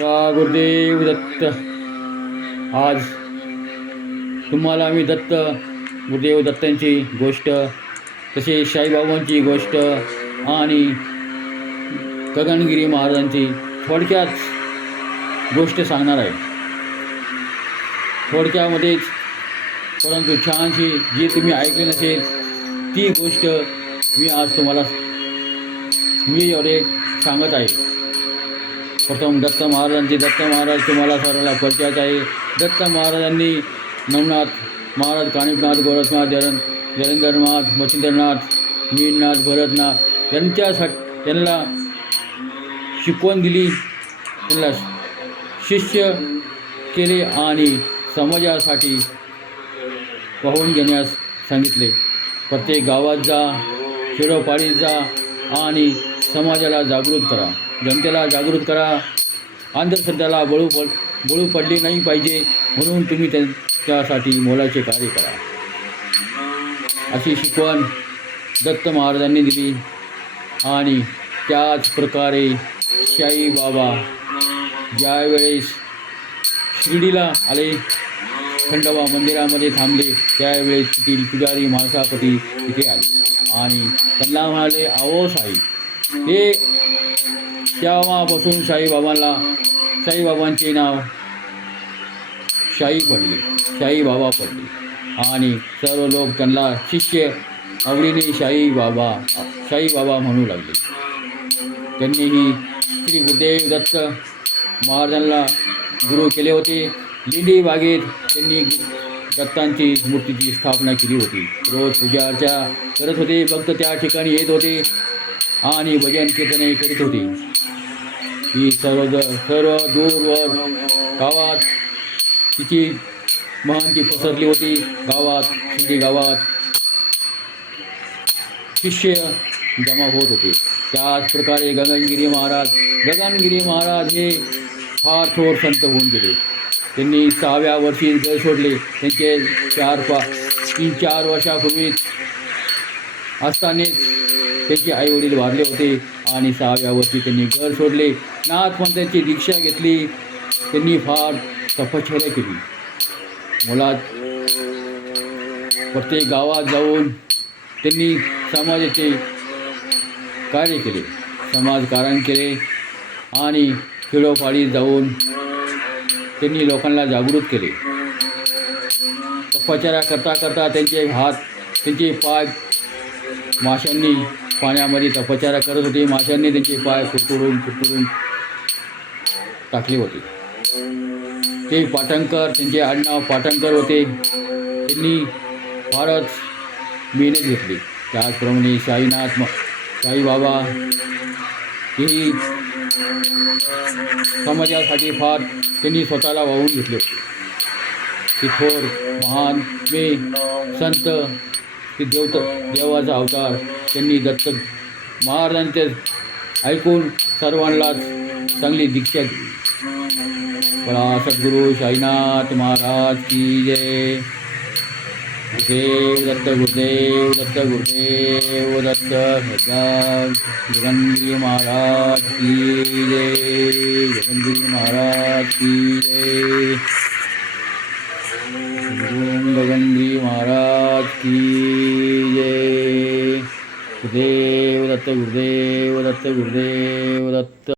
गुरुदेव दत्त. आज तुम्हाला मी दत्त गुरुदेव दत्तांची गोष्ट, तसेच साईबाबांची गोष्ट आणि गगनगिरी महाराजांची थोडक्यात गोष्ट सांगणार आहे. थोडक्यामध्येच, परंतु छानशी जी तुम्ही ऐकली नसेल ती गोष्ट मी आज तुम्हाला एवढे सांगत आहे. प्रथम दत्त महाराज तुम्हाला सर्वांना परिचयाच आहे. दत्त महाराजांनी नवनाथ महाराज, कानिफनाथ, गोरखनाथ, जलेंद्रनाथ, मच्छिंद्रनाथ, मीननाथ, भरतनाथ त्यांना शिकवण दिली, त्यांना शिष्य केले आणि समाजासाठी वाहून घेण्यास सांगितले. प्रत्येक गावात जा, खेडोपाडीत जा आणि समाजाला जागृत करा, जनतेला जागृत करा. अंधश्रद्धेला बळू पडले नाही पाहिजे म्हणून तुम्ही त्यासाठी मोलाचे कार्य करा, अशी शिकवण दत्त महाराजांनी दिली. आणि त्याच प्रकारे साईबाबा ज्यावेळेस शिर्डीला आले, खंडोबा मंदिरामध्ये थांबले, त्यावेळेस तेथील पुजारी माळसापती तिथे आले आणि त्यांना म्हणाले, आवो साई. ते तेव्हापासून साईबाबांचे नाव साईबाबा पडले आणि सर्व लोक त्यांना शिष्य आवडीने साईबाबा म्हणू लागले. त्यांनीही श्री गुरुदेव दत्त महाराजांना गुरु केले होते. लिंडी बागेत त्यांनी दत्तांची मूर्तीची स्थापना केली होती. रोज पूजा अर्चा करत होते. भक्त त्या ठिकाणी येत होते आणि भजन कीर्तने करीत होते. ही सर्व दूरवर गावात तिची महंती पसरली होती. शिंदे गावात शिष्य जमा होत होते. त्याच प्रकारे गगनगिरी महाराज हे फार थोर संत होऊन गेले. त्यांनी 6व्या वर्षी घर सोडले. त्यांचे 3-4 वर्षापूर्वी असतानाच त्यांचे आईवडील वारले होते आणि 6व्या वर्षी त्यांनी घर सोडले. नाथपंथाची दीक्षा घेतली. त्यांनी फार तपश्चर्या केली. मुळात प्रत्येक गावात जाऊन त्यांनी समाजाचे कार्य केले, समाजकारण केले आणि खेडोपाडीत जाऊन त्यांनी लोकांना जागृत केले. तपश्चर्या करता त्यांचे पाय माशांनी पाण्यामध्ये तपश्चर्या करत होते. माशांनी त्यांचे पाय कुरतडून टाकले होते. ते त्यांचे आडनाव पाटणकर होते. त्यांनी फारच मेहनत घेतली. त्याचप्रमाणे साईबाबा ही समाजासाठी फार त्यांनी स्वतःला वाहून घेतले होते. ते थोर महान संत, ते देवाचा अवतार. त्यांनी दत्त महाराजांचे ऐकून सर्वांनाच चांगली दीक्षा दिली. बळा सद्गुरू साईनाथ महाराज की जय. गुरुदेव दत्त गगनगिरी महाराज की जय. गगनगिरी महाराज की जय. गगनगिरी महाराज की जय. गुरुदेव दत्त